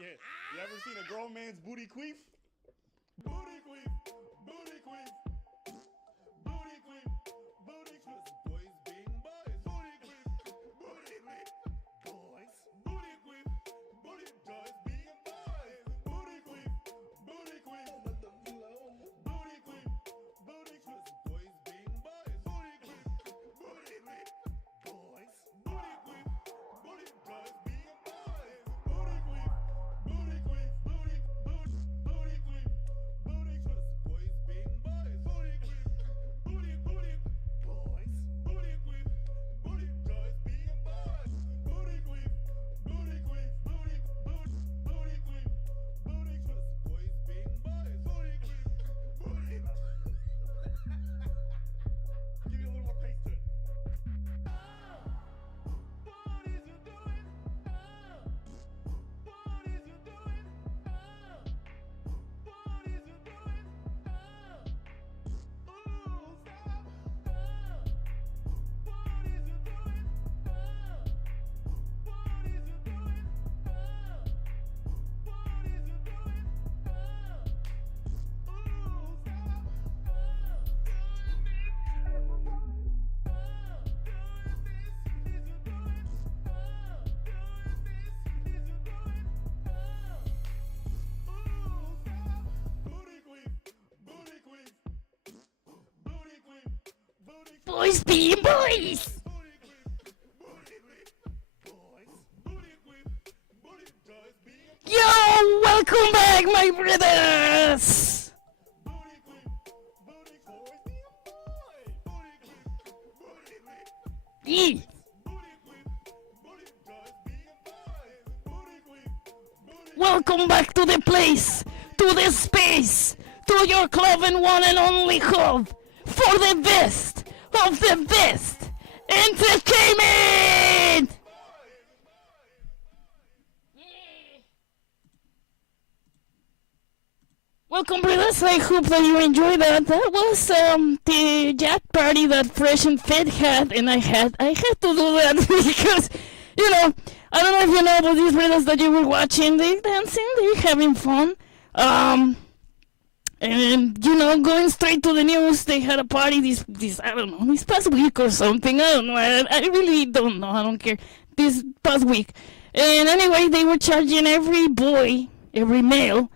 yeah. You ever seen a grown man's booty queef? Booty queef, booty queef, booty queef, booty queef. Boys being boys. Booty queef, booty queef, boys. Booty queef, booty boys being boys. Booty queef, booty queef, booty queef, booty queef. Boys being boys. Booty queef, booty queef, boys. Booty queef, booty boys being boys. Booty queef, booty queef, booty booty queef, booty queef. Boys being boys. Booty queef, booty booty boys. Booty queef, booty boys being boys. Booty queef, booty queef, booty booty queef, booty queef. Boys being boys. Booty queef, booty. Give you a little more pace to it. What is you doing? What is you doing? What is you doing? Ooh, stop. What is you doing? What is you doing? What is you doing? Ooh, stop. Boys being boys! Yo, welcome back, my brothers! Yeah. Welcome back to the place, to the space, to your club and one and only hub for the best of the best entertainment! Welcome, brothers. I hope that you enjoyed that. That was the yacht party that Fresh and Fit had, and I had to do that because, you know, I don't know if you know about these brothers that you were watching. They dancing, they're having fun. And you know, going straight to the news, they had a party this I don't know, this past week or something. I don't know. I really don't know. I don't care. This past week, and anyway, they were charging every boy, every male,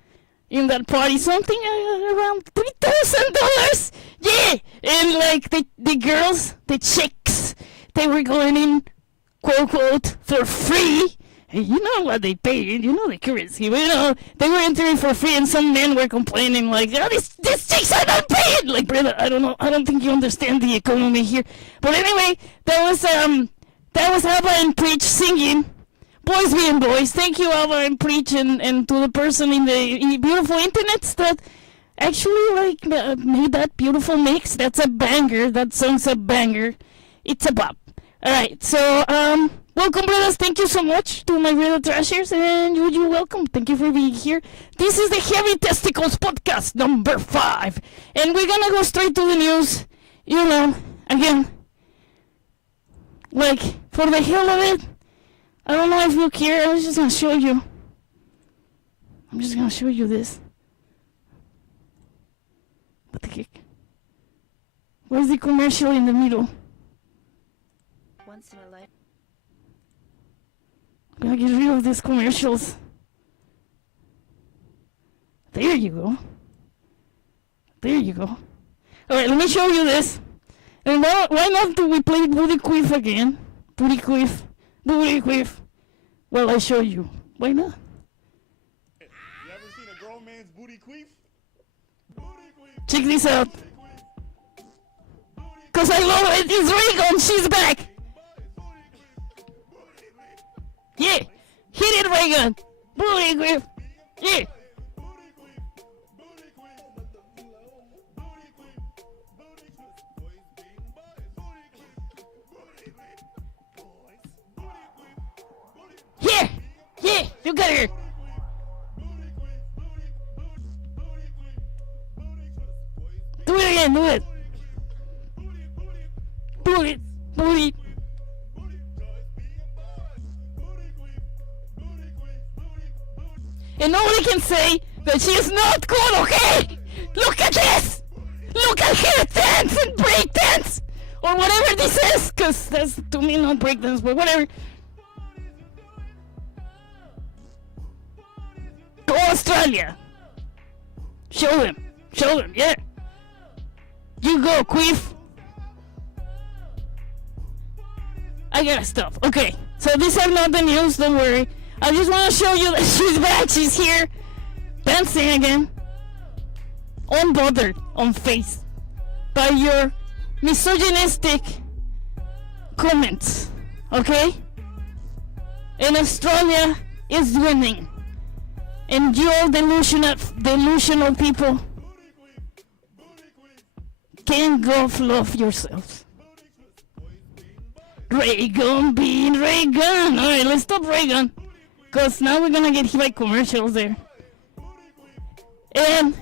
in that party something around $3,000. Yeah, and like the girls, the chicks, they were going in, quote quote, for free. And you know what they paid, you know the currency, you know, they were entering for free, and some men were complaining like, oh, these chicks are not paying! Like, brother, I don't know, I don't think you understand the economy here. But anyway, that was Alba and Preach singing, Boys Being Boys. Thank you, Alba and Preach, and to the person in the beautiful internets that actually, like, made that beautiful mix. That's a banger, that song's a banger. It's a bop. Alright, so, welcome, brothers. Thank you so much to my real trashers, and you're welcome. Thank you for being here. This is the Heavy Testicles podcast number 5, and we're gonna go straight to the news. You know, again, like, for the hell of it, I don't know if you care. I'm just gonna show you. I'm just gonna show you this. What the heck? Where's the commercial in the middle? Once in a life. I'm gonna get rid of these commercials. There you go. There you go. Alright, let me show you this. And why not do we play BootyQueef again? BootyQueef. BootyQueef. Well, I show you. Why not? You ever seen a grown man's booty queef? Check this out. Cause I love it. It's RayGun. She's back. Yeah. Hit it, RayGun. BootyQueef. Yeah. Yeah. Yeah. You got her. Do it again. Do it. Booty. Booty. And nobody can say that she is not good, okay? Look at this! Look at her dance and break dance! Or whatever this is, because that's to me not break dance, but whatever. Go Australia! Show them, yeah. You go, Queef. I gotta stop. Okay, so these are not the news, don't worry. I just want to show you that she's back, she's here. Dancing again. Unbothered on face by your misogynistic comments, okay? And Australia is winning. And you all delusional people can go fluff yourselves. RayGun being RayGun. Alright, let's stop RayGun. Because now we're gonna get hit by commercials there. And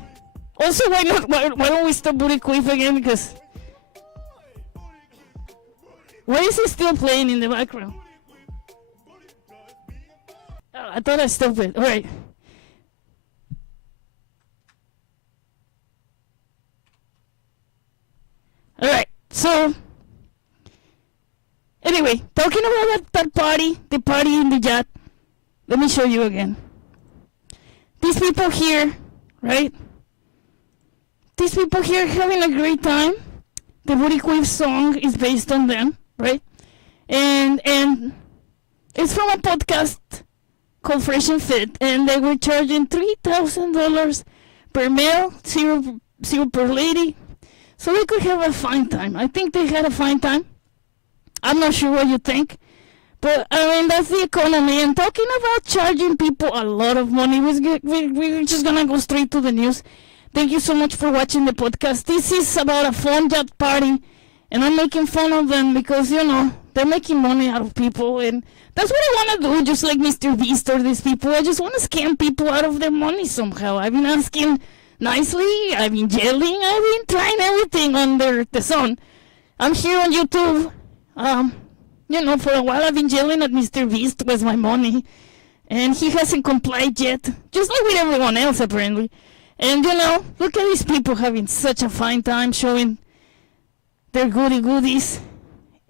also, why don't we stop BootyQueef again? Because why is he still playing in the background? Oh, I thought I stopped it. Alright. Alright, so anyway, talking about that party, the party in the yacht, let me show you again. These people here, right? These people here having a great time. The BootyQueef song is based on them, right? And it's from a podcast called Fresh and Fit, and they were charging $3,000 per male, zero per lady, so they could have a fine time. I think they had a fine time. I'm not sure what you think, but I mean, that's the economy. And talking about charging people a lot of money, we're just gonna go straight to the news. Thank you so much for watching the podcast. This is about a fun yacht party, and I'm making fun of them because, you know, they're making money out of people, and that's what I want to do, just like Mr. Beast or these people. I just want to scam people out of their money somehow. I've been asking nicely, I've been yelling, I've been trying everything under the sun. I'm here on YouTube. You know, for a while I've been yelling at Mr. Beast with my money, and he hasn't complied yet, just like with everyone else apparently. And you know, look at these people having such a fine time showing their goodies,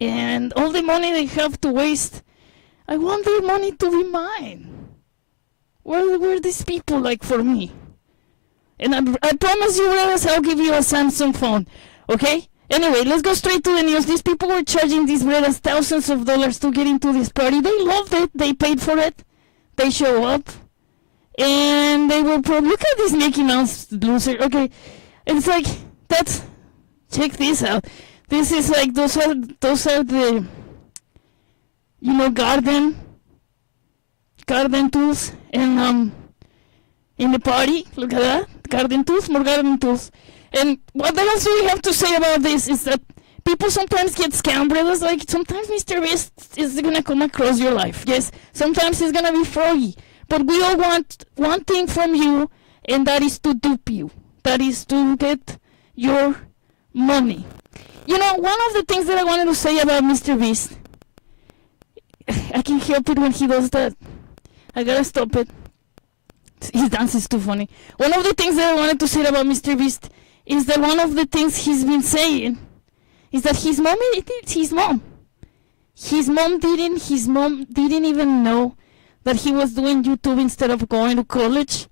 and all the money they have to waste. I want their money to be mine. Where were these people like for me? And I promise you, brothers, I'll give you a Samsung phone, okay? Anyway, let's go straight to the news. These people were charging these brothers thousands of dollars to get into this party. They loved it. They paid for it. They show up. And they were look at this Mickey Mouse loser. Okay, it's like, that's, check this out. This is like, those are the, you know, garden tools. And in the party, look at that. Garden tools, more garden tools. And what else do we have to say about this is that people sometimes get scammed, brothers. Like, sometimes Mr. Beast is gonna come across your life. Yes, sometimes it's gonna be Froggie. But we all want one thing from you, and that is to dupe you. That is to get your money. You know, one of the things that I wanted to say about Mr. Beast, I can't help it when he does that. I gotta stop it. His dance is too funny. One of the things that I wanted to say about Mr. Beast is that one of the things he's been saying is that his mom didn't even know that he was doing YouTube instead of going to college.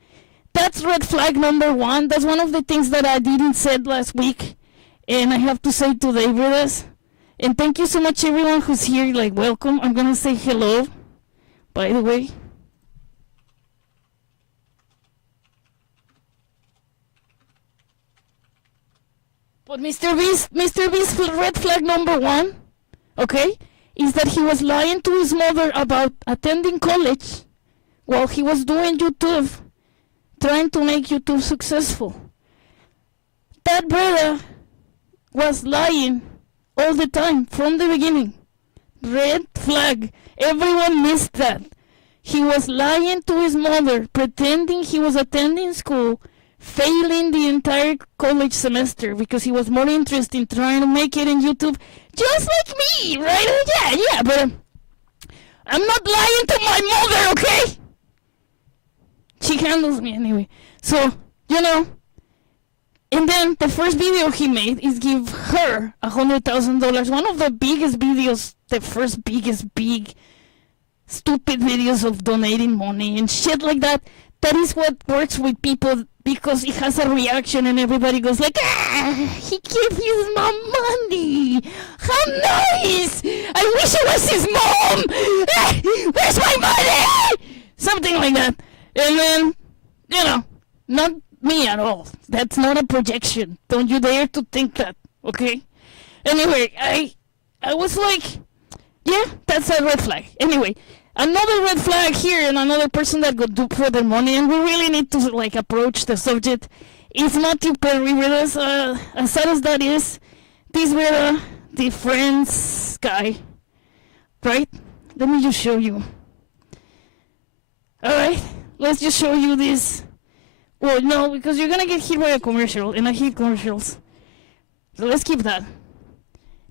That's red flag number one. That's one of the things that I didn't say last week, and I have to say today, brothers. And thank you so much, everyone who's here. Like, welcome. I'm gonna say hello, by the way. But Mr. Beast red flag number one, okay, is that he was lying to his mother about attending college while he was doing YouTube, trying to make YouTube successful. That brother was lying all the time from the beginning. Red flag. Everyone missed that. He was lying to his mother, pretending he was attending school, failing the entire college semester because he was more interested in trying to make it in YouTube, just like me, right? Yeah, but I'm not lying to my mother, okay? She handles me anyway. So, you know. And then the first video he made is give her $100,000. One of the biggest videos, the first biggest big stupid videos of donating money and shit like that. That is what works with people because it has a reaction and everybody goes like, he gave his mom money. How nice! I wish it was his mom. Where's my money? Something like that. And then, you know, not me at all. That's not a projection. Don't you dare to think that, okay? Anyway, I was like, yeah, that's a red flag. Anyway, another red flag here and another person that got duped for their money, and we really need to like approach the subject, is Matthew Perry with us. As sad as that is, this were the Friends guy, right? Let me just show you. Alright, let's just show you this. Well, no, because you're gonna get hit by a commercial, and I hate commercials. So let's keep that.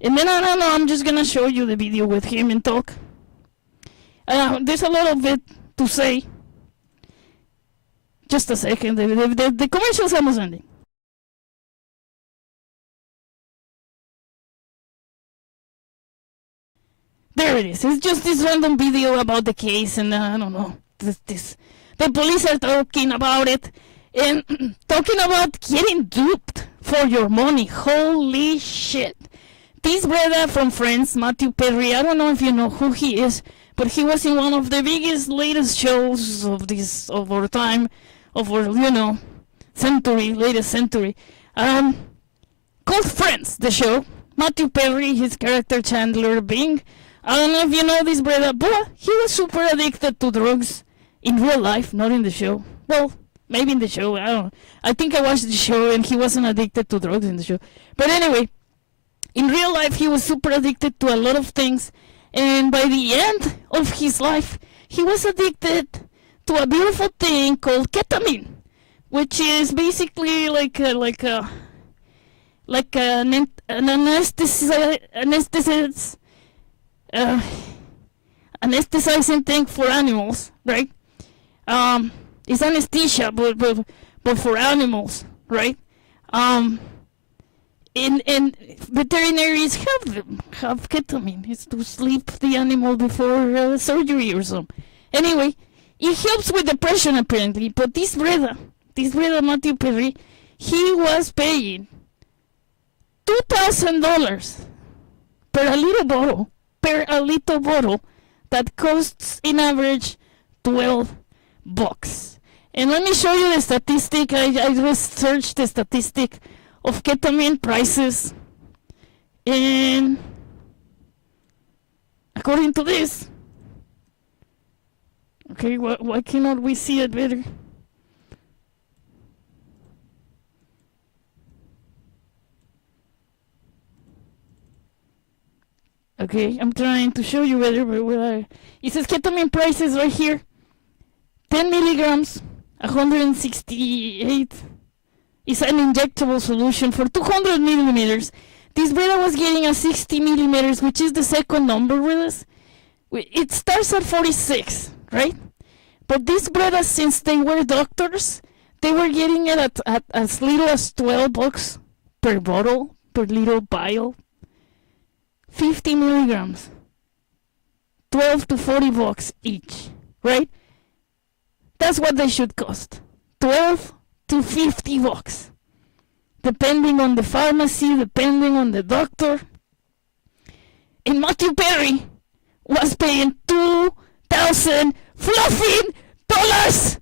And then, I don't know, I'm just gonna show you the video with him and talk. There's a little bit to say. Just a second, the commercial's almost ending. There it is. It's just this random video about the case, and I don't know. The police are talking about it. And talking about getting duped for your money. Holy shit. This brother from Friends, Matthew Perry, I don't know if you know who he is, but he was in one of the biggest, latest shows of our time, of our, you know, century, latest century. Called Friends, the show. Matthew Perry, his character Chandler Bing. I don't know if you know this brother, but he was super addicted to drugs in real life, not in the show. Well, maybe in the show, I don't know. I think I watched the show and he wasn't addicted to drugs in the show. But anyway, in real life he was super addicted to a lot of things. And by the end of his life, he was addicted to a beautiful thing called ketamine, which is basically like an anesthetizing thing for animals, right? It's anesthesia, but for animals, right? And veterinaries have ketamine. It's to sleep the animal before surgery or something. Anyway, it helps with depression apparently. But this brother Matthew Perry, he was paying $2,000 per a little bottle that costs in average $12. And let me show you the statistic. I researched the statistic of ketamine prices, and according to this, okay, why cannot we see it better? Okay, I'm trying to show you better, but it says ketamine prices right here. 10 milligrams, 168 is an injectable solution for 200 millimeters. This brother was getting a 60 millimeters, which is the second number with us. It starts at 46, right? But these brothers, since they were doctors, they were getting it at as little as $12 per bottle, per little vial. 50 milligrams, 12 to $40 each, right? That's what they should cost, 12 to $50, depending on the pharmacy, depending on the doctor. And Matthew Perry was paying $2,000 fluffing dollars.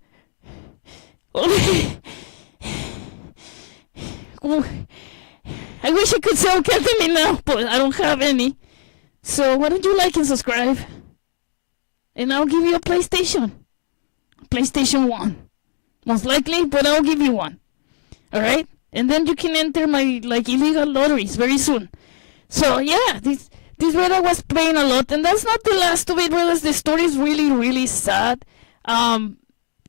I wish I could sell ketamine now, but I don't have any. So why don't you like and subscribe? And I'll give you a PlayStation 1, most likely, but I'll give you one. All right, and then you can enter my illegal lotteries very soon. So yeah, this brother was paying a lot, and that's not the last of it, brothers. The story is really sad.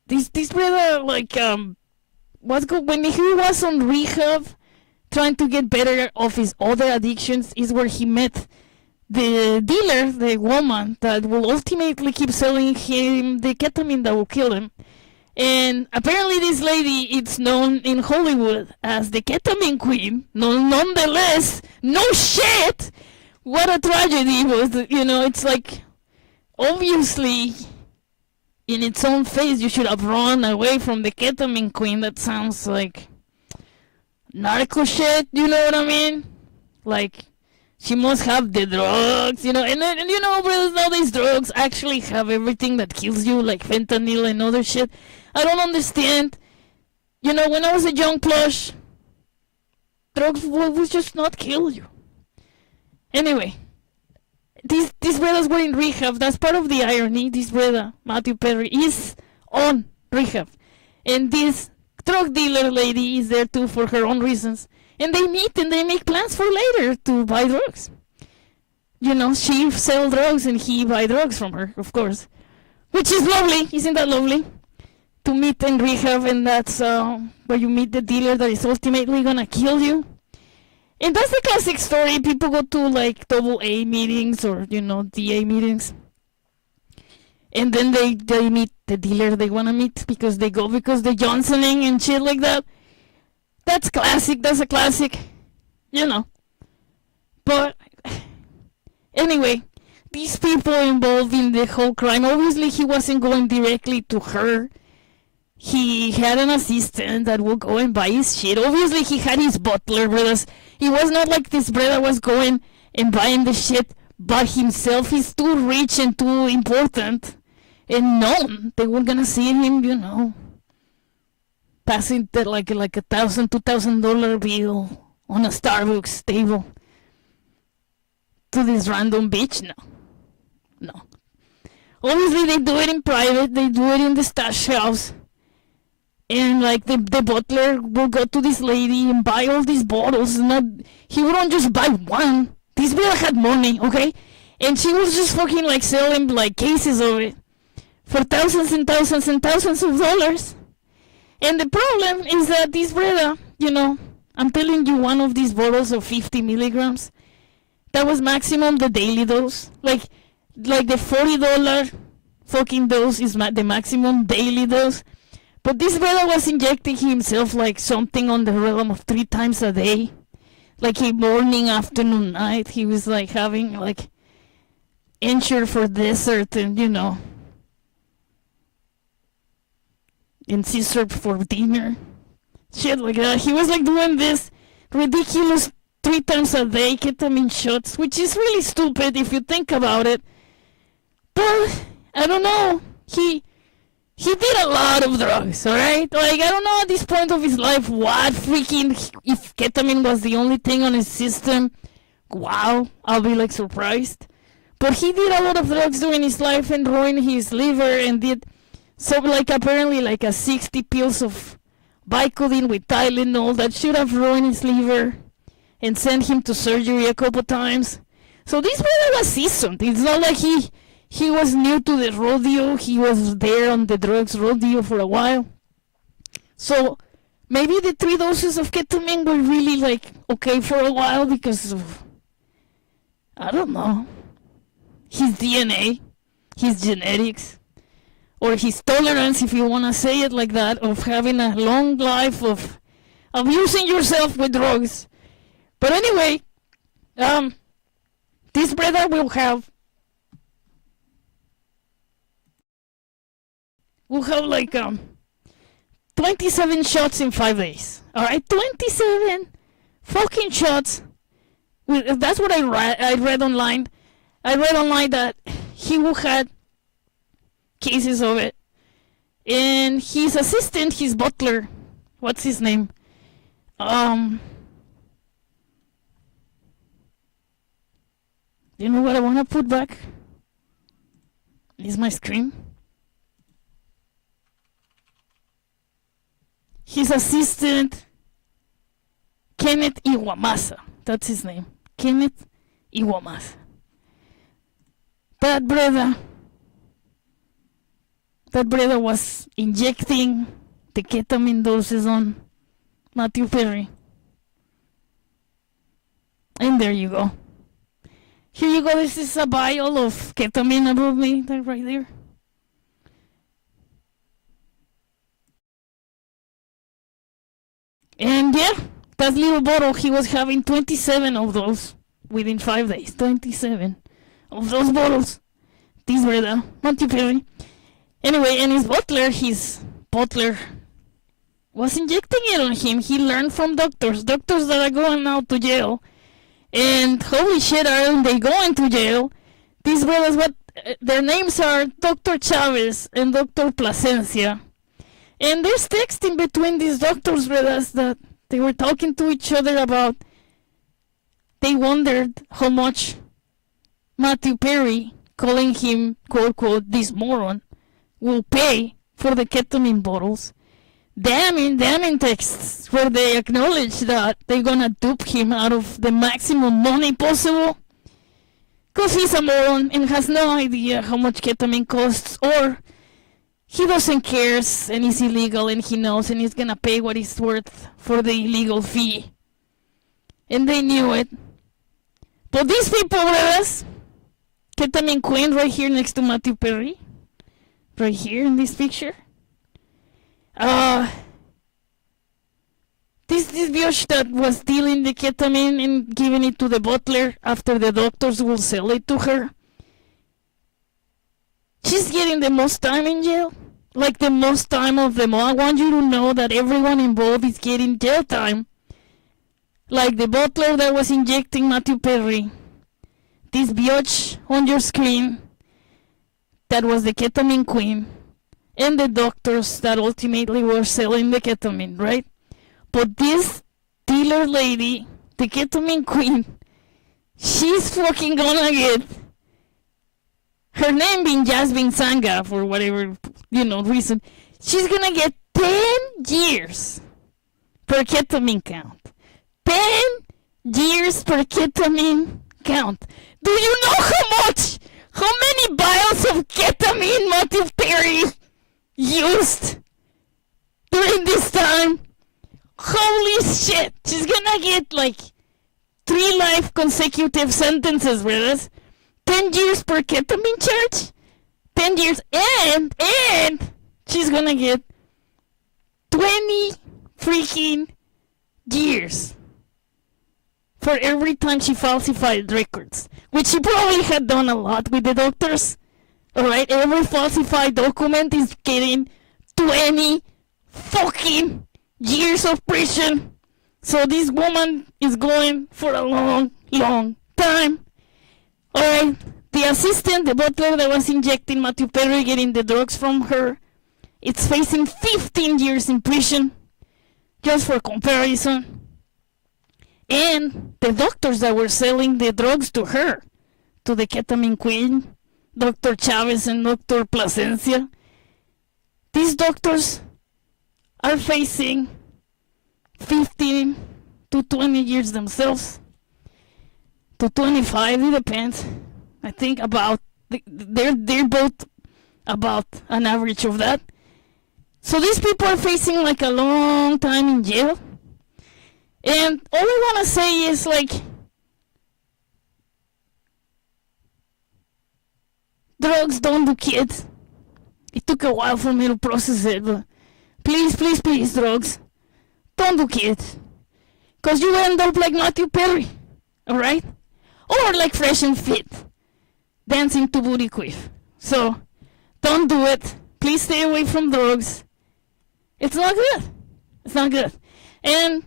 This brother when he was on rehab, trying to get better of his other addictions, is where he met the dealer, the woman that will ultimately keep selling him the ketamine that will kill him. And apparently this lady is known in Hollywood as the ketamine queen. No, nonetheless, no shit! What a tragedy was, you know, it's like, obviously, in its own face, you should have run away from the ketamine queen. That sounds like narco shit, you know what I mean? Like, she must have the drugs, you know, and you know, brothers, now these drugs actually have everything that kills you, like fentanyl and other shit. I don't understand. You know, when I was a young plush, drugs would just not kill you. Anyway, these brothers were in rehab. That's part of the irony. This brother, Matthew Perry, is on rehab. And this drug dealer lady is there too for her own reasons. And they meet and they make plans for later to buy drugs. You know, she sell drugs and he buy drugs from her, of course. Which is lovely. Isn't that lovely? To meet in rehab, and that's where you meet the dealer that is ultimately gonna kill you. And that's the classic story. People go to like AA meetings or, you know, DA meetings. And then they meet the dealer they wanna meet because they go because they're Johnsoning and shit like that. That's classic. That's a classic. You know. But anyway, these people involved in the whole crime, obviously he wasn't going directly to her. He had an assistant that would go and buy his shit. Obviously he had his butler, brothers. It was not like this brother was going and buying the shit by himself. He's too rich and too important and known. They were gonna see him, you know, passing the, like a $2,000 bill on a Starbucks table to this random bitch. No. Obviously they do it in private. They do it in the stash house. And like the butler will go to this lady and buy all these bottles. He wouldn't just buy one. This brother had money, okay? And she was just fucking like selling like cases of it for thousands and thousands and thousands of dollars. And the problem is that this brother, you know, I'm telling you, one of these bottles of 50 milligrams, that was maximum the daily dose. Like the $40 fucking dose is the maximum daily dose. But this brother was injecting himself like something on the realm of 3 times a day. Like a morning, afternoon, night. He was like having like Ensure for dessert and, you know, and Caesar for dinner. Shit like that. He was like doing this ridiculous 3 times a day ketamine shots, which is really stupid if you think about it. But I don't know. He did a lot of drugs, alright? Like, I don't know at this point of his life what freaking, if ketamine was the only thing on his system, wow, I'll be like surprised. But he did a lot of drugs during his life and ruined his liver and did, so like apparently like a 60 pills of Vicodin with Tylenol that should have ruined his liver and sent him to surgery a couple times. So this brother was seasoned. It's not like he was new to the rodeo. He was there on the drugs rodeo for a while. So maybe the 3 doses of ketamine were really like okay for a while because of, I don't know, his DNA, his genetics, or his tolerance, if you want to say it like that, of having a long life of abusing yourself with drugs. But anyway, this brother will have like 27 shots in 5 days. Alright, 27 fucking shots. That's what I read online. I read online that he will had cases of it. And his assistant, his butler, what's his name? You know what I want to put back? Is my screen. His assistant, Kenneth Iwamasa. That's his name. Kenneth Iwamasa. That brother was injecting the ketamine doses on Matthew Perry. And there you go. Here you go. This is a vial of ketamine above me, right there. And yeah, that little bottle, he was having 27 of those within 5 days. 27 of those bottles. These were the Matthew Perry. Anyway, and his butler was injecting it on him. He learned from doctors that are going out to jail. And holy shit, aren't they going to jail? These brothers, their names are Dr. Chavez and Dr. Plasencia. And there's texting between these doctors, brothers, that they were talking to each other about. They wondered how much Matthew Perry, calling him, quote, quote, this moron, will pay for the ketamine bottles. Damning texts where they acknowledge that they're gonna dupe him out of the maximum money possible. Because he's a moron and has no idea how much ketamine costs, or he doesn't care and he's illegal and he knows and he's gonna pay what it's worth for the illegal fee. And they knew it. But these people, brothers, Ketamine Queen right here next to Matthew Perry, right here in this picture. This bitch that was dealing the ketamine and giving it to the butler after the doctors will sell it to her. She's getting the most time in jail. Like the most time of them all. I want you to know that everyone involved is getting jail time. Like the butler that was injecting Matthew Perry. This bitch on your screen that was the ketamine queen. And the doctors that ultimately were selling the ketamine, right? But this dealer lady, the ketamine queen, she's fucking gonna get, her name being Jasmine Sanga for whatever, reason, she's gonna get 10 years per ketamine count. 10 years per ketamine count. Do you know how many vials of ketamine Matthew Perry used during this time? Holy shit! She's gonna get like 3 life consecutive sentences, brothers. 10 years per ketamine charge. 10 years, and she's gonna get 20 freaking years for every time she falsified records, which she probably had done a lot with the doctors. Alright, every falsified document is getting 20 fucking years of prison. So this woman is going for a long, long time. Alright, the assistant, the butler that was injecting Matthew Perry, getting the drugs from her, it's facing 15 years in prison, just for comparison. And the doctors that were selling the drugs to her, to the ketamine queen, Dr. Chavez and Dr. Plasencia, these doctors are facing 15 to 20 years themselves, to 25, it depends. I think they're both about an average of that. So these people are facing like a long time in jail. And all I want to say is like, drugs don't do kids. It took a while for me to process it, but please, drugs, don't do kids. Because you end up like Matthew Perry, alright? Or like Fresh and Fit, dancing to BootyQueef. So, don't do it. Please stay away from drugs. It's not good. It's not good. And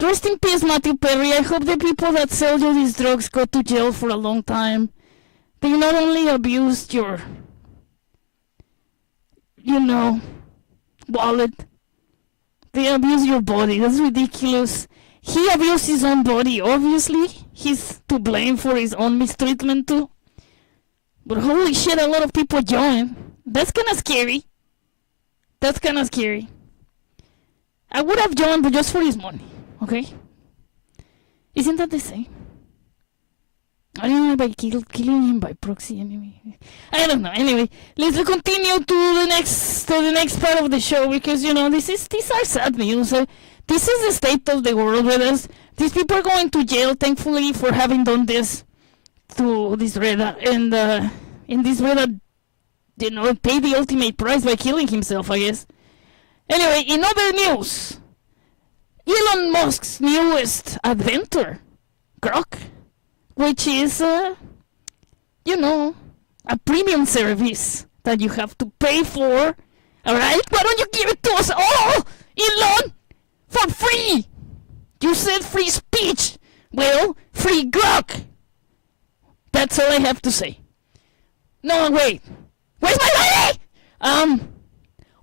rest in peace, Matthew Perry. I hope the people that sell you these drugs go to jail for a long time. They not only abused your, wallet, they abuse your body. That's ridiculous. He abused his own body, obviously. He's to blame for his own mistreatment too. But holy shit, a lot of people join. That's kinda scary. I would have joined, but just for his money, okay? Isn't that the same? I don't know, by killing him by proxy anyway. I don't know. Anyway, let's continue to the next part of the show, because these are sad news. This is the state of the world with us. These people are going to jail, thankfully, for having done this to this Reda, and this Reda, paid the ultimate price by killing himself, I guess. Anyway, in other news, Elon Musk's newest adventure, Grok, which is, you know, a premium service that you have to pay for. Alright? Why don't you give it to us all, Elon? For free! You said free speech. Well, free Grok. That's all I have to say. No, wait. Where's my money?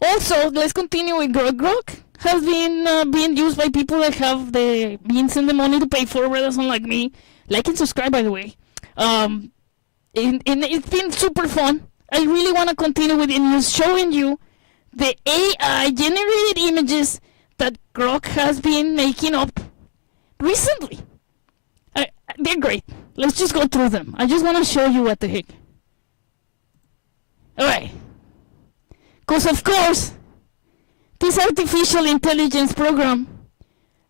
Also, let's continue with Grok. Grok has been being used by people that have the means and the money to pay for it, unlike me. Like and subscribe, by the way. And it's been super fun. I really want to continue with it and showing you the AI generated images that Grok has been making up recently. They're great. Let's just go through them. I just want to show you what the heck. Alright. Because of course, this artificial intelligence program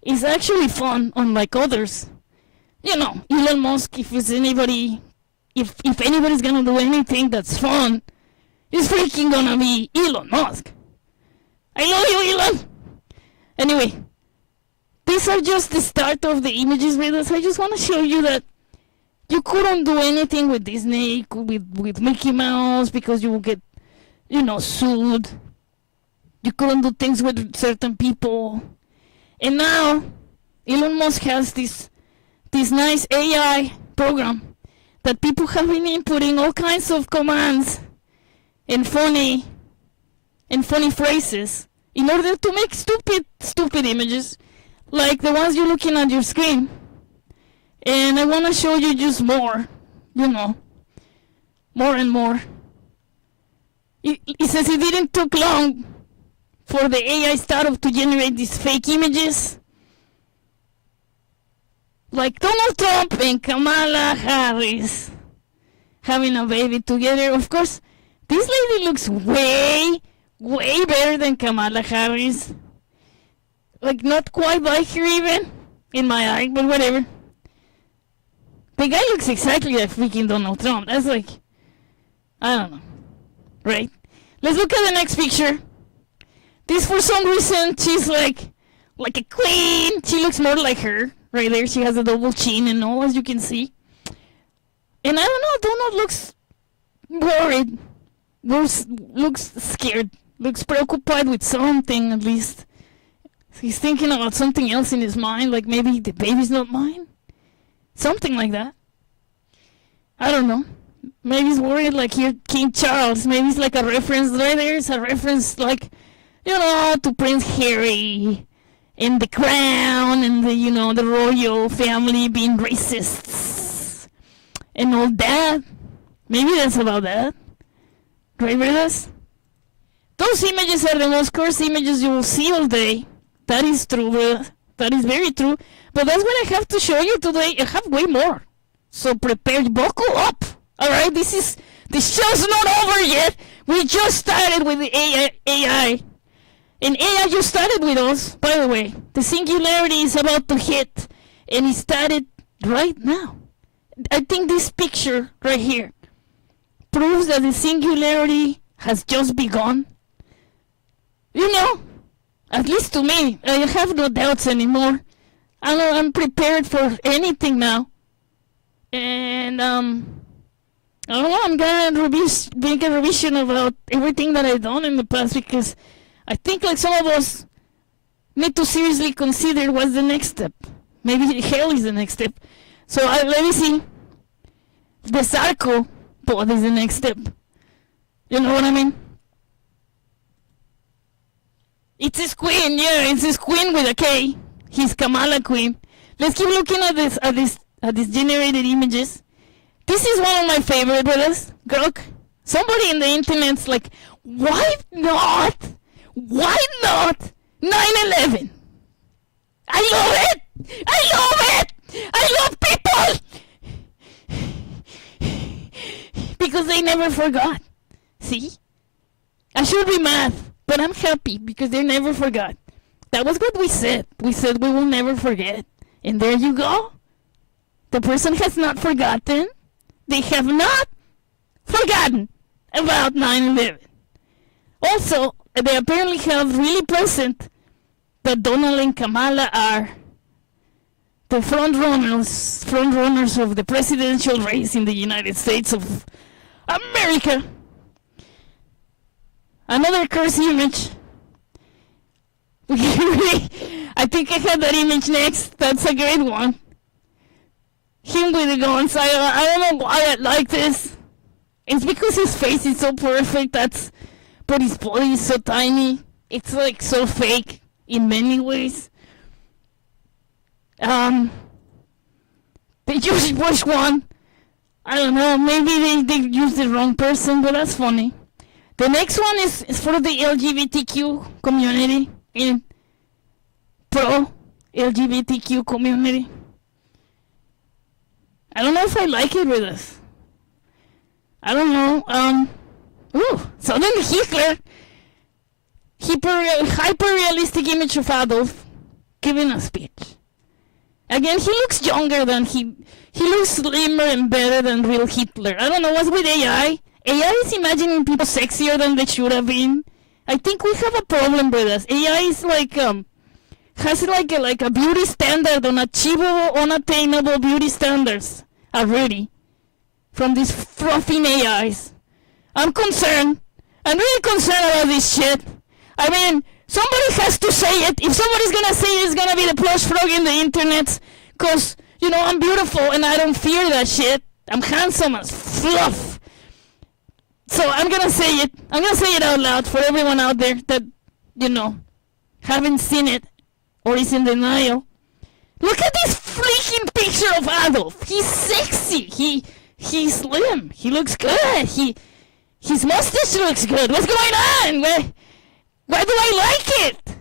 is actually fun, unlike others. You know, Elon Musk, if anybody's gonna do anything that's fun, it's freaking gonna be Elon Musk. I love you, Elon! Anyway, these are just the start of the images, BREDAS. I just want to show you that you couldn't do anything with Disney, with Mickey Mouse, because you will get, you know, sued. You couldn't do things with certain people. And now, Elon Musk has this nice AI program that people have been inputting all kinds of commands and funny phrases in order to make stupid images like the ones you're looking at your screen. And I want to show you just more, you know, more and more. It says it didn't take long for the AI startup to generate these fake images. Like Donald Trump and Kamala Harris having a baby together. Of course, this lady looks way better than Kamala Harris. Like, not quite like her even, in my eye, but whatever. The guy looks exactly like freaking Donald Trump. That's like, I don't know. Right? Let's look at the next picture. This, for some reason, she's like a queen. She looks more like her. Right there, she has a double chin and all, as you can see. And I don't know, Donald looks worried. Looks scared. Looks preoccupied with something, at least. He's thinking about something else in his mind, like maybe the baby's not mine. Something like that. I don't know. Maybe he's worried like here, King Charles. Maybe it's like a reference right there. It's a reference like, you know, to Prince Harry and the crown and the, you know, the royal family being racists and all that. Maybe that's about that. Right, BREDAS? Those images are the most cursed images you will see all day. That is true, BREDAS. That is very true. But that's what I have to show you today. I have way more. So prepare, buckle up. Alright, the show's not over yet. We just started with the AI. And AI just started with us, by the way. The singularity is about to hit. And it started right now. I think this picture right here proves that the singularity has just begun. You know, at least to me, I have no doubts anymore. I'm prepared for anything now. And, I don't know, I'm gonna make a revision about everything that I've done in the past, because I think like some of us need to seriously consider what's the next step. Maybe hell is the next step. So let me see. The Sarko pod is the next step. You know what I mean? It's his queen, yeah, it's his queen with a K. He's Kamala Queen. Let's keep looking at these generated images. This is one of my favorite, BREDAS. Grok. Somebody in the internet's like, why not 9/11? I love it! I love it! I love people! Because they never forgot. See? I should be mad, but I'm happy because they never forgot. That was what we said. We said we will never forget. And there you go. The person has not forgotten. They have not forgotten about 9/11. Also, they apparently have really present that Donald and Kamala are the front runners of the presidential race in the United States of America. Another curse image. I think I had that image next. That's a great one. Him with the guns. I don't know why I like this. It's because his face is so perfect. But his body is so tiny. It's like so fake in many ways. The George Bush one. I don't know. Maybe they used the wrong person, but that's funny. The next one is for the LGBTQ community. In pro LGBTQ community. I don't know if I like it with us. I don't know. So then Hitler. Hyper-realistic image of Adolf giving a speech. Again, he looks younger than he looks slimmer and better than real Hitler. I don't know what's with AI. AI is imagining people sexier than they should have been. I think we have a problem with us. AI is like has like a beauty standard, unachievable, unattainable beauty standards already from these fluffing AIs. I'm concerned. I'm really concerned about this shit. I mean, somebody has to say it. If somebody's gonna say it, it's gonna be the plush frog in the internet. Cause, you know, I'm beautiful and I don't fear that shit. I'm handsome as fluff. So I'm gonna say it. I'm gonna say it out loud for everyone out there that, you know, haven't seen it or is in denial. Look at this freaking picture of Adolf. He's sexy. He's slim. He looks good. His mustache looks good. What's going on? Why do I like it?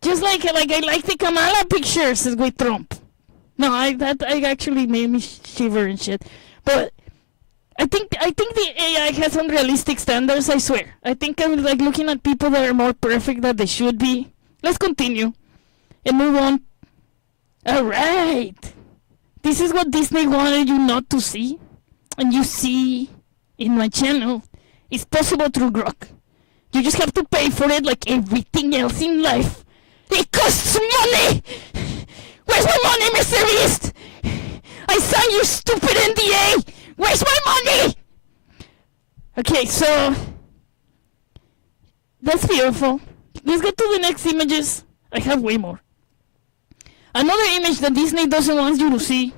Just like I like the Kamala pictures with Trump. No, that actually made me shiver and shit. But I think the AI has unrealistic standards, I swear. I think I'm like looking at people that are more perfect than they should be. Let's continue and move on. Alright. This is what Disney wanted you not to see. And you see in my channel. It's possible through Grok. You just have to pay for it like everything else in life. It costs money! Where's my money, Mr. Beast? I signed your stupid NDA! Where's my money? Okay, so that's beautiful. Let's get to the next images. I have way more. Another image that Disney doesn't want you to see.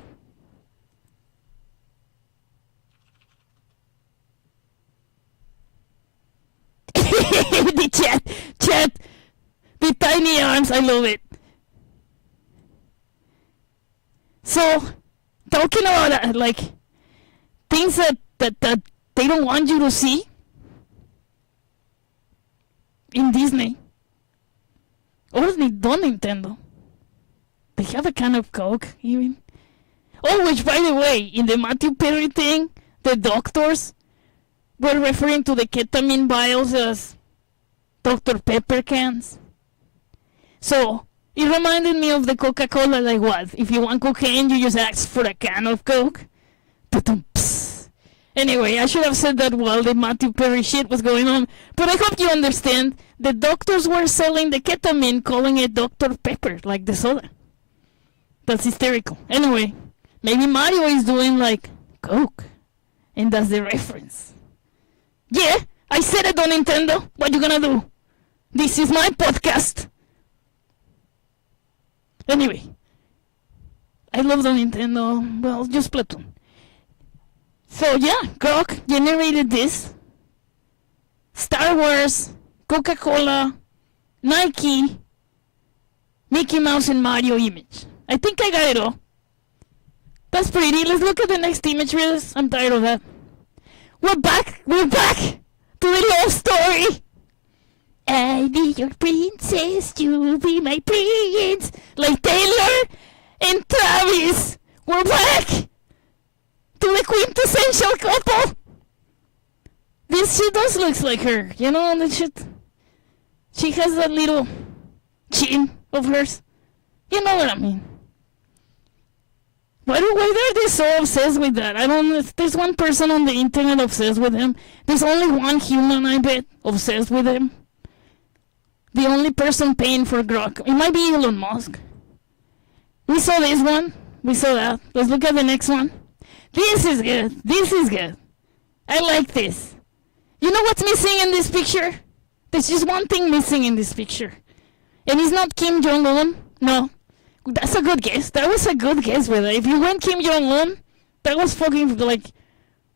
The chat, the tiny arms, I love it. So, talking about like things that they don't want you to see in Disney, or don't Nintendo. They have a can of Coke even. Oh, which by the way, in the Matthew Perry thing, the doctors were referring to the ketamine vials as Dr. Pepper cans. So, it reminded me of the Coca-Cola, like what? If you want cocaine, you just ask for a can of Coke? Anyway, I should have said that while the Matthew Perry shit was going on. But I hope you understand, the doctors were selling the ketamine, calling it Dr. Pepper, like the soda. That's hysterical. Anyway, maybe Mario is doing like Coke. And that's the reference. Yeah, I said it on Nintendo. What you gonna do? This is my podcast. Anyway, I love the Nintendo. Well, just Splatoon. So yeah, Grok generated this. Star Wars, Coca-Cola, Nike, Mickey Mouse and Mario image. I think I got it all. That's pretty. Let's look at the next image, RayGun. I'm tired of that. We're back to the love story. I'll be your princess, you'll be my prince. Like Taylor and Travis. We're back to the quintessential couple. This shit does looks like her, you know, that shit. She has that little chin of hers. You know what I mean. Why are they so obsessed with that? I don't know. If there's one person on the internet obsessed with him. There's only one human, I bet, obsessed with him. the only person paying for Grok. It might be Elon Musk. We saw this one. We saw that. Let's look at the next one. This is good. This is good. I like this. You know what's missing in this picture? There's just one thing missing in this picture. And it's not Kim Jong-un. No. That's a good guess. That was a good guess, brother. If you went Kim Jong-un, that was fucking, like,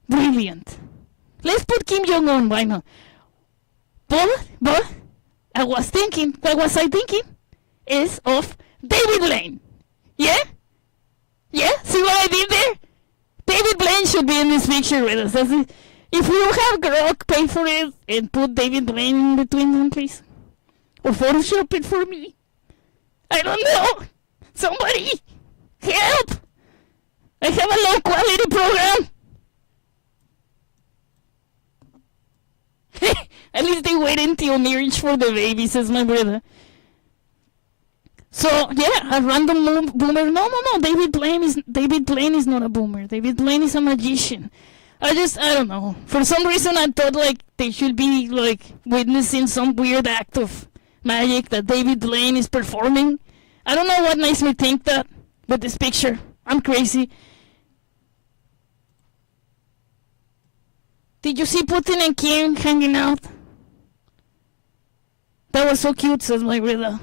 brilliant. Let's put Kim Jong-un. Why not? But, I was thinking, what was I thinking? Is of David Blaine. Yeah? Yeah? See what I did there? David Blaine should be in this picture with us. That's it. If you have Grok, pay for it and put David Blaine in between them, please. Or Photoshop it for me. I don't know. Somebody help! I have a low quality program. At least they wait until marriage for the baby, says my brother. So yeah, a random boomer. No. David Blaine is not a boomer. David Blaine is a magician. I don't know. For some reason, I thought like they should be like witnessing some weird act of magic that David Blaine is performing. I don't know what makes me think that with this picture. I'm crazy. Did you see Putin and Kim hanging out? That was so cute, says my brother.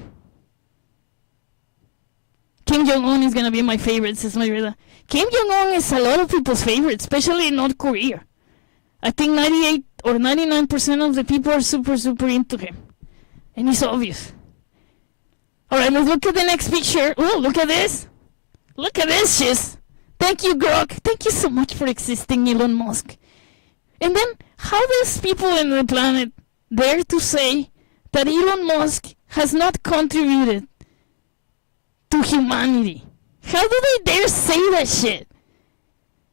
Kim Jong-un is gonna be my favorite, says my brother. Kim Jong-un is a lot of people's favorite, especially in North Korea. I think 98 or 99% of the people are super into him. And it's obvious. Alright, let's look at the next picture. Oh, look at this. Look at this, shiz. Thank you, Grok. Thank you so much for existing, Elon Musk. And then, how does people in the planet dare to say that Elon Musk has not contributed to humanity? How do they dare say that shit?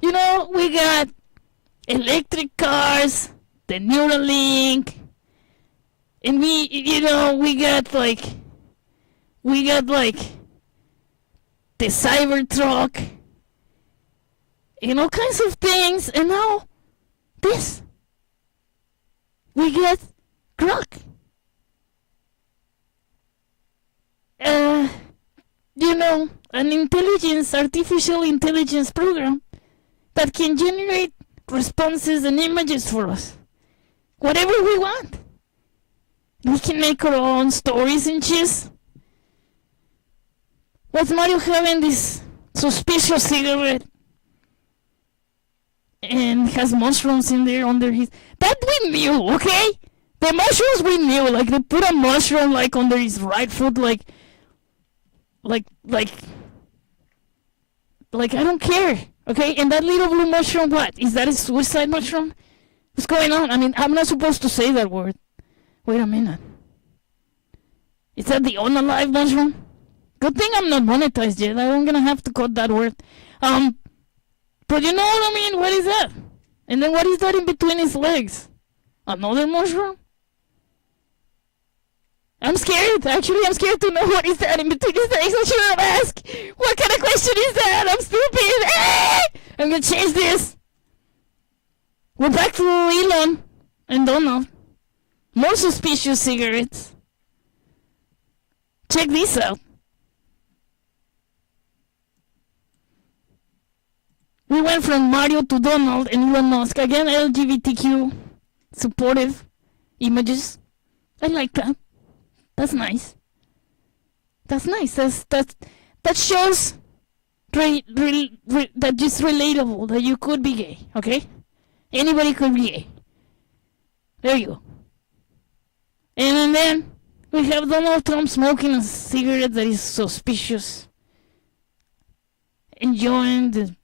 You know, we got electric cars, the Neuralink, and we got the Cybertruck, and all kinds of things, and now this. We get Grok. An artificial intelligence program that can generate responses and images for us. Whatever we want. We can make our own stories and shit. What's Mario having this suspicious cigarette? And has mushrooms in there under his... That we knew, okay? The mushrooms we knew. Like, they put a mushroom, like, under his right foot, like, I don't care, okay? And that little blue mushroom, what? Is that a suicide mushroom? What's going on? I mean, I'm not supposed to say that word. Wait a minute. Is that the unalive mushroom? Good thing I'm not monetized yet. I'm gonna have to cut that word. But you know what I mean? What is that? And then what is that in between his legs? Another mushroom? I'm scared. Actually, I'm scared to know what is that in between his legs. I should have asked. What kind of question is that? I'm stupid. Ah! I'm gonna change this. We're back to Elon and Donald. More suspicious cigarettes. Check this out. We went from Mario to Donald and Elon Musk. Again, LGBTQ supportive images. I like that. That's nice. That's nice. That shows that it's relatable, that you could be gay, okay? Anybody could be gay. There you go. And then we have Donald Trump smoking a cigarette that is suspicious. Enjoying the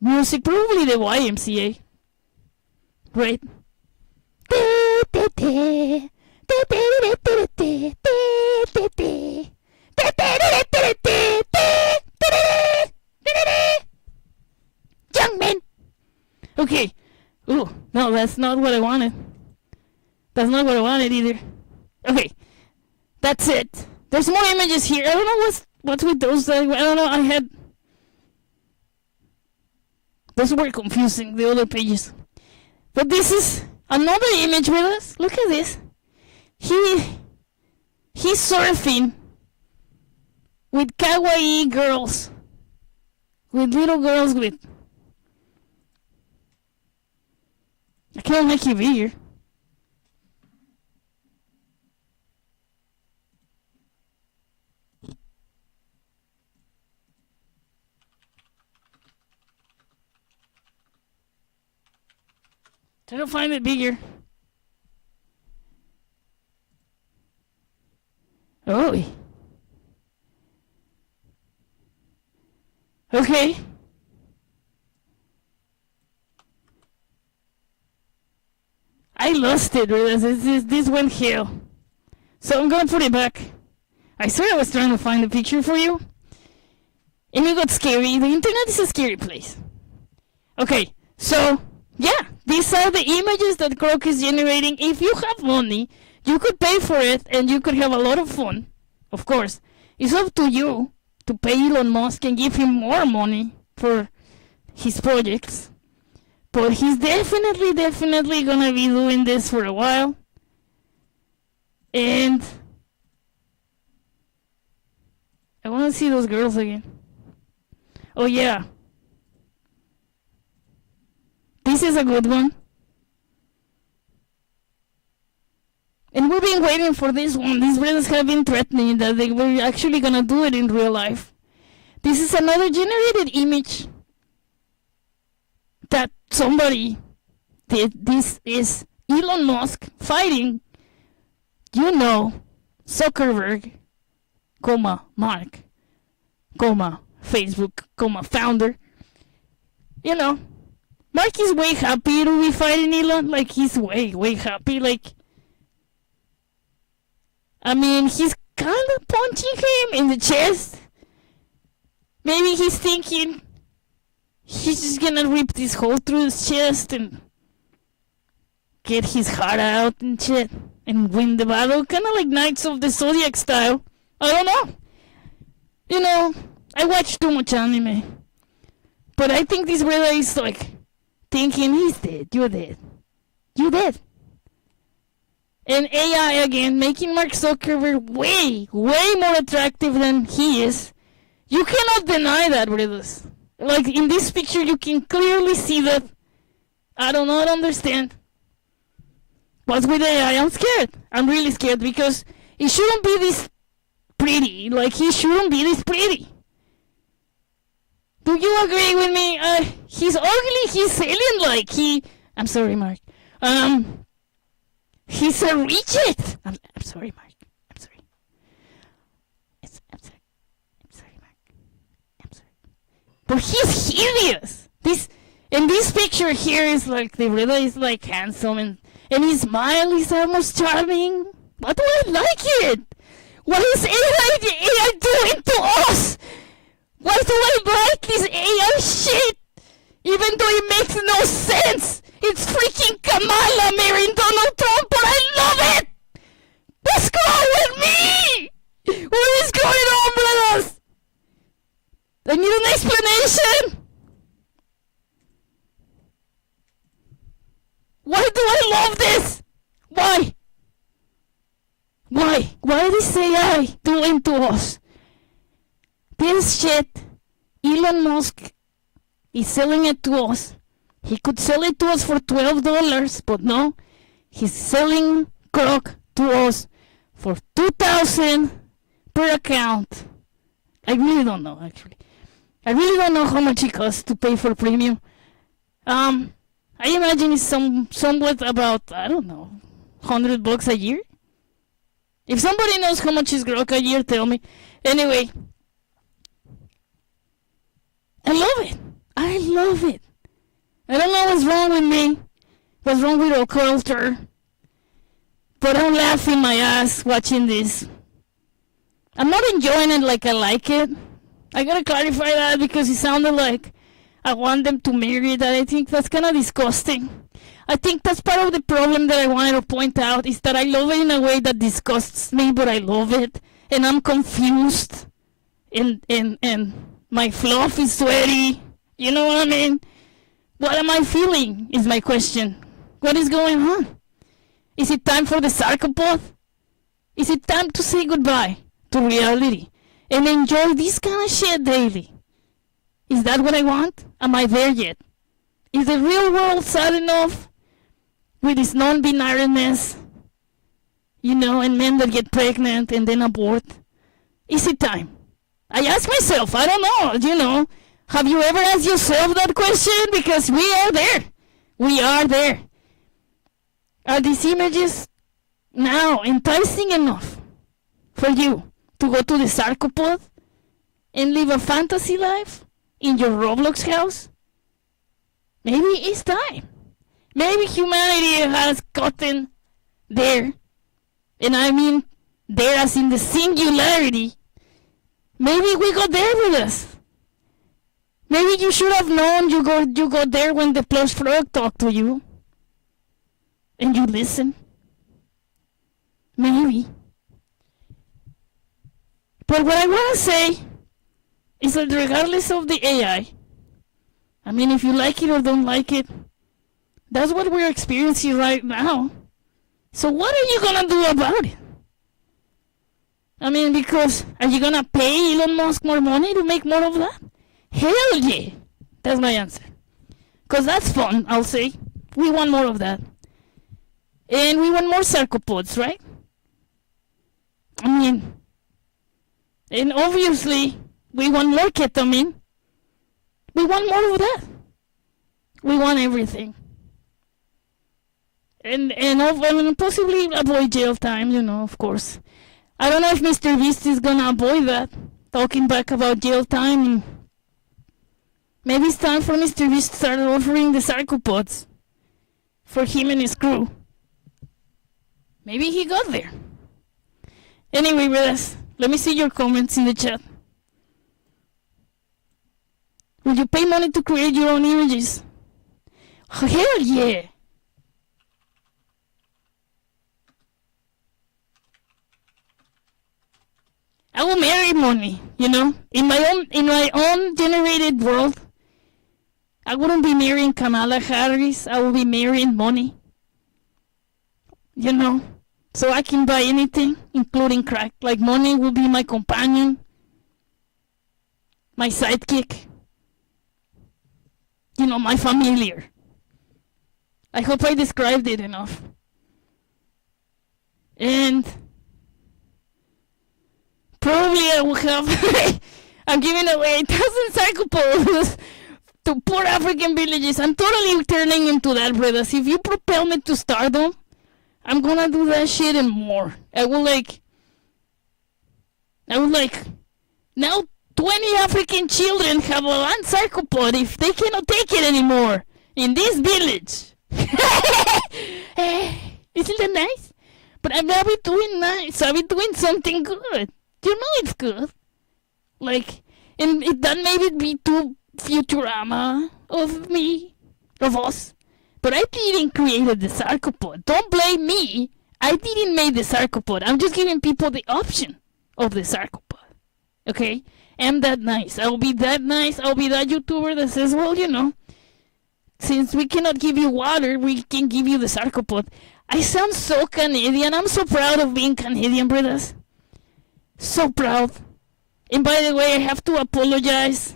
music, probably the YMCA. Right? Young man! Okay. Ooh, no, that's not what I wanted. That's not what I wanted either. Okay. That's it. There's more images here. I don't know what's with those. I don't know. I had... Those were confusing, the other pages. But this is another image with us. Look at this. He's surfing with kawaii girls. With little girls with... I can't make it bigger. Try to find it bigger. Oh. Okay. I lost it. This went hell. So I'm gonna put it back. I swear I was trying to find a picture for you. And it got scary. The internet is a scary place. Okay, so yeah, these are the images that Grok is generating. If you have money, you could pay for it and you could have a lot of fun. Of course, it's up to you to pay Elon Musk and give him more money for his projects. But he's definitely gonna be doing this for a while. And I wanna see those girls again. Oh yeah. This is a good one. And we've been waiting for this one. These brothers have been threatening that they were actually gonna do it in real life. This is another generated image that somebody did. This is Elon Musk fighting, you know, Zuckerberg, Mark, Facebook, founder. You know, Mark is way happy to be fighting Elon. Like, he's way happy. Like, I mean, he's kind of punching him in the chest. Maybe he's thinking he's just gonna rip this hole through his chest and get his heart out and shit and win the battle. Kind of like Knights of the Zodiac style. I don't know. You know, I watch too much anime. But I think this brother is like thinking he's dead, you're dead. You dead. And AI again, making Mark Zuckerberg way more attractive than he is. You cannot deny that, brothers. Like, in this picture, you can clearly see that. I do not understand. What's with AI? I'm scared. I'm really scared because it shouldn't be this pretty. Like, he shouldn't be this pretty. Do you agree with me? He's ugly. He's alien-like. I'm sorry, Mark. He's a reject. I'm sorry, Mark. I'm sorry. I'm sorry, Mark. I'm sorry. But he's hideous. This picture here is like, the brother is like handsome and his smile is almost charming. Why do I like it? What is AI doing to us? Why do I like this AI shit? Even though it makes no sense. It's freaking Kamala marrying Donald Trump, but I love it! Let's go with me! What is going on, brothers? I need an explanation! Why do I love this? Why? Why is AI doing to us? This shit, Elon Musk is selling it to us. He could sell it to us for $12, but no, he's selling Grok to us for $2,000 per account. I really don't know, actually. I really don't know how much it costs to pay for premium. I imagine it's somewhat about, I don't know, $100 a year. If somebody knows how much is Grok a year, tell me. Anyway, I love it. I love it. I don't know what's wrong with me, what's wrong with our culture, but I'm laughing my ass watching this. I'm not enjoying it like I like it. I gotta clarify that because it sounded like I want them to marry that. I think that's kind of disgusting. I think that's part of the problem that I wanted to point out is that I love it in a way that disgusts me, but I love it, and I'm confused, and my fluff is sweaty. You know what I mean? What am I feeling is my question. What is going on? Is it time for the sarcopod? Is it time to say goodbye to reality and enjoy this kind of shit daily? Is that what I want? Am I there yet? Is the real world sad enough with its non-binariness, you know, and men that get pregnant and then abort? Is it time? I ask myself, I don't know, you know. Have you ever asked yourself that question? Because we are there. We are there. Are these images now enticing enough for you to go to the sarcopod and live a fantasy life in your Roblox house? Maybe it's time. Maybe humanity has gotten there. And I mean there as in the singularity. Maybe we got there with us. Maybe you should have known you got there when the plush frog talked to you. And you listen. Maybe. But what I want to say is that regardless of the AI, I mean, if you like it or don't like it, that's what we're experiencing right now. So what are you going to do about it? I mean, because are you going to pay Elon Musk more money to make more of that? Hell yeah. That's my answer. Because that's fun, I'll say. We want more of that. And we want more sarcopods, right? I mean, and obviously, we want more ketamine. We want more of that. We want everything. And possibly avoid jail time, you know, of course. I don't know if Mr. Beast is gonna avoid that, talking back about jail time. And maybe it's time for Mr. Beast to start offering the sarcopods for him and his crew. Maybe he got there. Anyway, brothers, let me see your comments in the chat. Would you pay money to create your own images? Oh, hell yeah! I will marry money, you know. In my own generated world, I wouldn't be marrying Kamala Harris. I will be marrying money. You know, so I can buy anything, including crack. Like money will be my companion, my sidekick, you know, my familiar. I hope I described it enough. And probably I will have, I'm giving away 1,000 sarcopods to poor African villages. I'm totally turning into that, brothers. If you propel me to stardom, I'm gonna do that shit and more. I will like, now 20 African children have one sarcopod if they cannot take it anymore in this village. Isn't that nice? But I'll be doing nice. I'll be doing something good. You know it's good. Like, and that maybe be too Futurama of me, of us. But I didn't create the sarcopod. Don't blame me. I didn't make the sarcopod. I'm just giving people the option of the sarcopod. Okay? I'm that nice. I'll be that nice. I'll be that YouTuber that says, well, you know, since we cannot give you water, we can give you the sarcopod. I sound so Canadian. I'm so proud of being Canadian, brothers. So proud. And by the way, I have to apologize.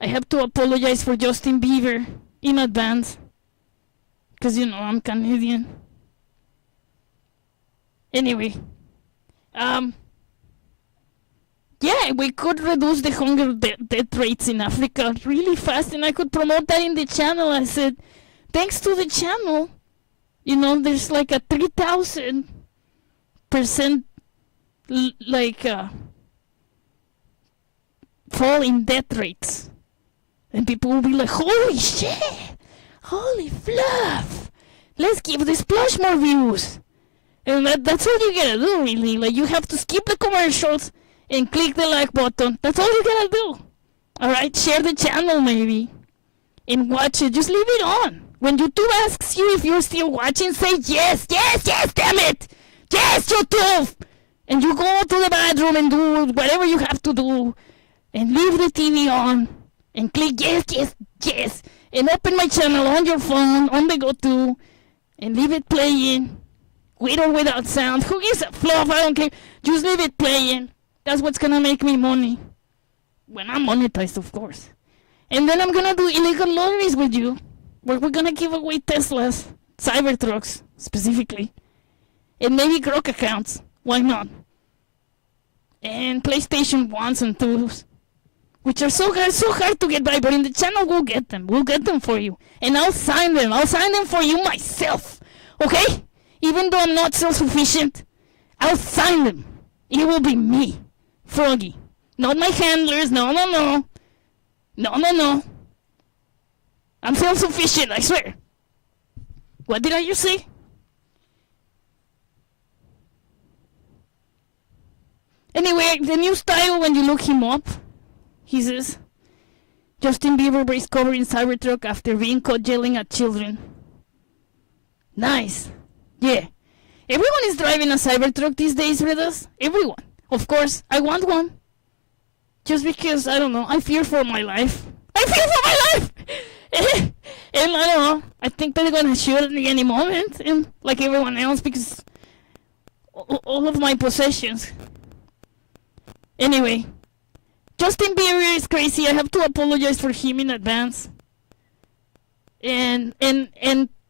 I have to apologize for Justin Bieber in advance. Because, you know, I'm Canadian. Anyway. Yeah, we could reduce the hunger death rates in Africa really fast. And I could promote that in the channel. I said, thanks to the channel, you know, there's like a 3,000% fall in death rates. And people will be like, holy shit! Holy fluff! Let's give this plush more views. And that's all you gotta do, really. Like, you have to skip the commercials and click the like button. That's all you gotta do. Alright, share the channel maybe. And watch it. Just leave it on. When YouTube asks you if you're still watching, say yes, yes, yes, damn it! Yes, YouTube! And you go to the bathroom and do whatever you have to do. And leave the TV on. And click yes, yes, yes. And open my channel on your phone, on the go-to. And leave it playing. with or without sound. Who gives a fluff? I don't care. Just leave it playing. That's what's gonna make me money. When I'm monetized, of course. And then I'm gonna do illegal lotteries with you, where we're gonna give away Teslas, Cybertrucks, specifically. And maybe Grok accounts. Why not? And PlayStation 1s and 2s. Which are so hard to get by, but in the channel we'll get them. We'll get them for you. And I'll sign them. I'll sign them for you myself. Okay? Even though I'm not self-sufficient, I'll sign them. It will be me, Froggie. Not my handlers. No. No. I'm self-sufficient, I swear. What did I just say? Anyway, the new style when you look him up, he says, Justin Bieber breaks cover in Cybertruck after being caught yelling at children. Nice. Yeah. Everyone is driving a Cybertruck these days, BREDAS. Everyone. Of course, I want one. Just because, I don't know, I fear for my life. And I don't know, I think they're gonna shoot me any moment, and like everyone else, because all of my possessions. Anyway, Justin Bieber is crazy. I have to apologize for him in advance. And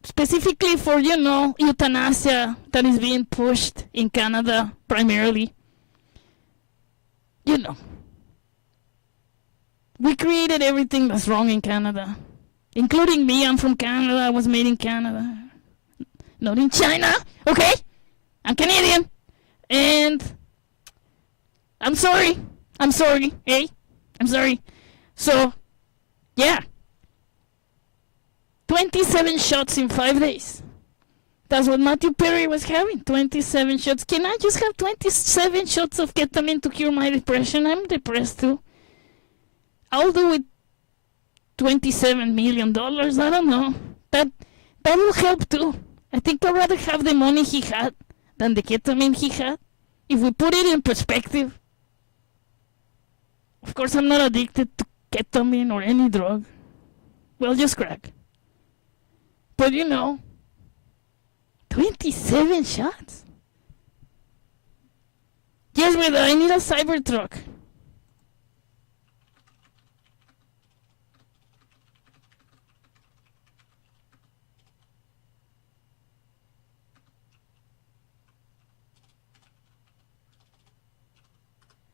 specifically for, you know, euthanasia that is being pushed in Canada primarily. You know. We created everything that's wrong in Canada. Including me. I'm from Canada. I was made in Canada. Not in China. Okay? I'm Canadian. And I'm sorry. Hey? I'm sorry. So, yeah. 27 shots in 5 days. That's what Matthew Perry was having. 27 shots. Can I just have 27 shots of ketamine to cure my depression? I'm depressed too. I'll do it. $27 million. I don't know. That will help too. I think I'd rather have the money he had than the ketamine he had. If we put it in perspective. Of course, I'm not addicted to ketamine or any drug. Well, just crack. But you know, 27 shots. Yes, but I need a Cybertruck.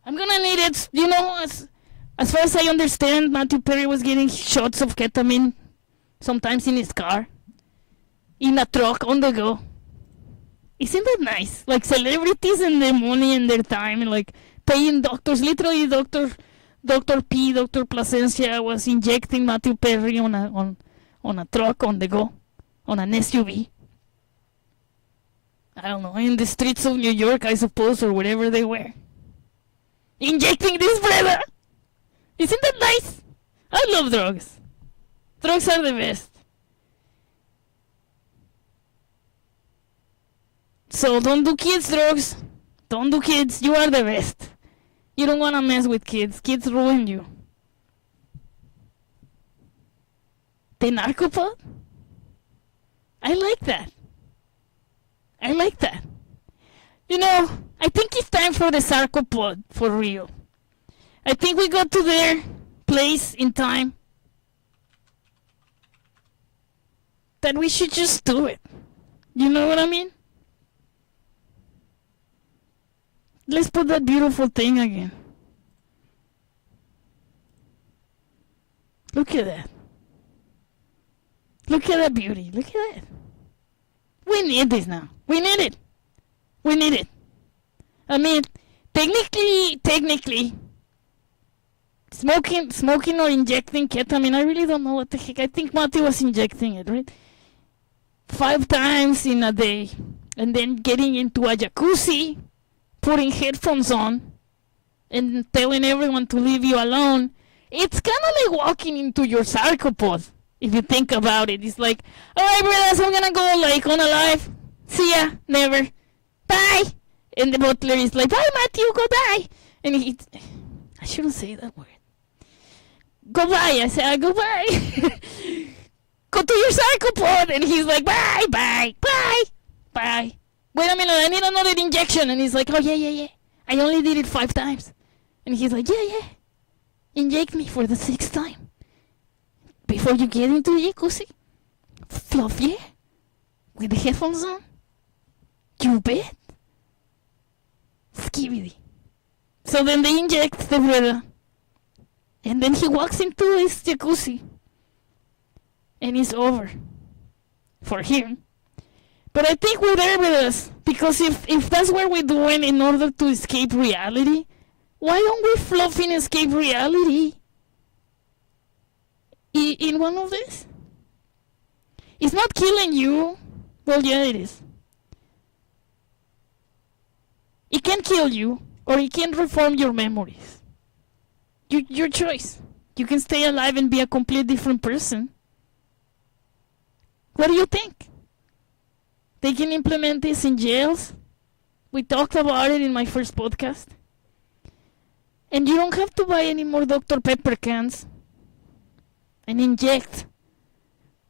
I'm gonna need it, you know, as far as I understand, Matthew Perry was getting shots of ketamine, sometimes in his car, in a truck, on the go. Isn't that nice? Like celebrities and their money and their time, and like paying doctors, literally Dr. P, Dr. Placencia was injecting Matthew Perry on a truck, on the go, on an SUV. I don't know, in the streets of New York, I suppose, or wherever they were. Injecting this, brother! Isn't that nice? I love drugs. Drugs are the best. So don't do kids drugs. Don't do kids. You are the best. You don't want to mess with kids. Kids ruin you. The narcopod? I like that. I like that. You know, I think it's time for the sarcopod, for real. I think we got to their place in time that we should just do it. You know what I mean? Let's put that beautiful thing again. Look at that. Look at that beauty. Look at that. We need this now. We need it. We need it. I mean, technically, smoking or injecting ketamine, I really don't know what the heck. I think Matthew was injecting it, right? 5 times in a day. And then getting into a jacuzzi, putting headphones on, and telling everyone to leave you alone. It's kind of like walking into your sarcopod, if you think about it. It's like, alright, brothers, I'm gonna go like on a live. See ya, never. Bye! And the butler is like, bye, Matthew, goodbye! And I shouldn't say that word. Goodbye, I say, goodbye! Go to your sarcopod! And he's like, bye, bye, bye, bye. wait a minute, I need another injection. And he's like, oh, yeah. I only did it 5 times. And he's like, yeah. Inject me for the 6th time. Before you get into the jacuzzi. Fluff, yeah? With the headphones on. You bet. Skibidi. So then they inject the brother. And then he walks into his jacuzzi. And it's over. For him. But I think we're there with us. Because if that's what we're doing in order to escape reality, why don't we fluff and escape reality? In one of these? It's not killing you. Well, yeah, it is. It can kill you, or it can reform your memories. Your choice. You can stay alive and be a complete different person. What do you think? They can implement this in jails. We talked about it in my first podcast. And you don't have to buy any more Dr. Pepper cans and inject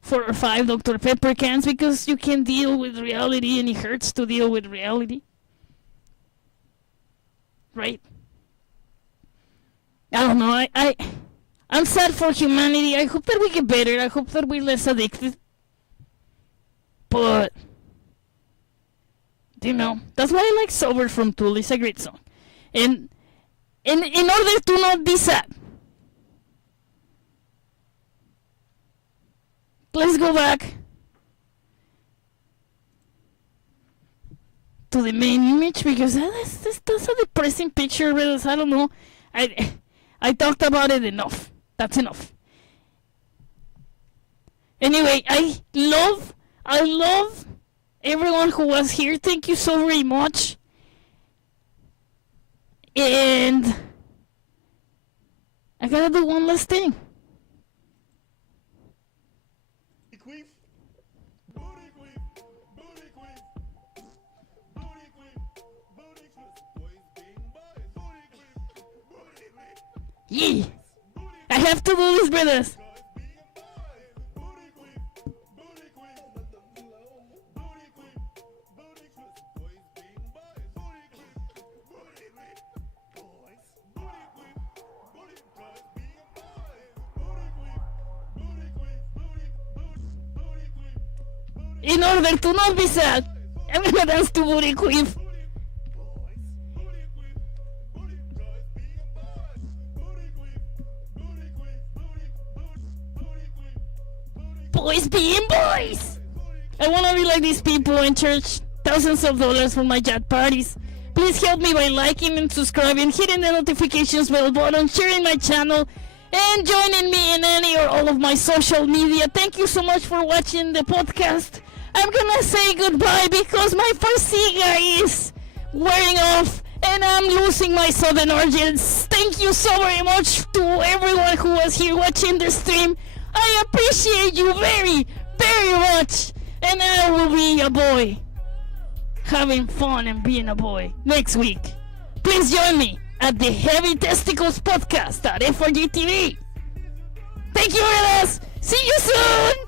4 or 5 Dr. Pepper cans because you can deal with reality and it hurts to deal with reality. Right? I don't know. I'm sad for humanity. I hope that we get better. I hope that we're less addicted. But, you know, that's why I like Sober from Tool. It's a great song. And in order to not be sad, let's go back to the main image because that's a depressing picture. I don't know. I talked about it enough. That's enough. Anyway, I love everyone who was here. Thank you so very much. And I gotta do one last thing. BootyQueef. Yeah, I have to do this, brothers. In order to not be sad, I'm gonna dance to BootyQueef. Boys being boys! I wanna be like these people in church. Thousands of dollars for my yacht parties. Please help me by liking and subscribing, hitting the notifications bell button, sharing my channel, and joining me in any or all of my social media. Thank you so much for watching the podcast. I'm gonna say goodbye because my first cigar is wearing off and I'm losing my southern origins. Thank you so very much to everyone who was here watching the stream. I appreciate you very, very much. And I will be a boy, having fun and being a boy next week. Please join me at the Heavy Testicles podcast at FRGTV. Thank you, BREDAS. See you soon.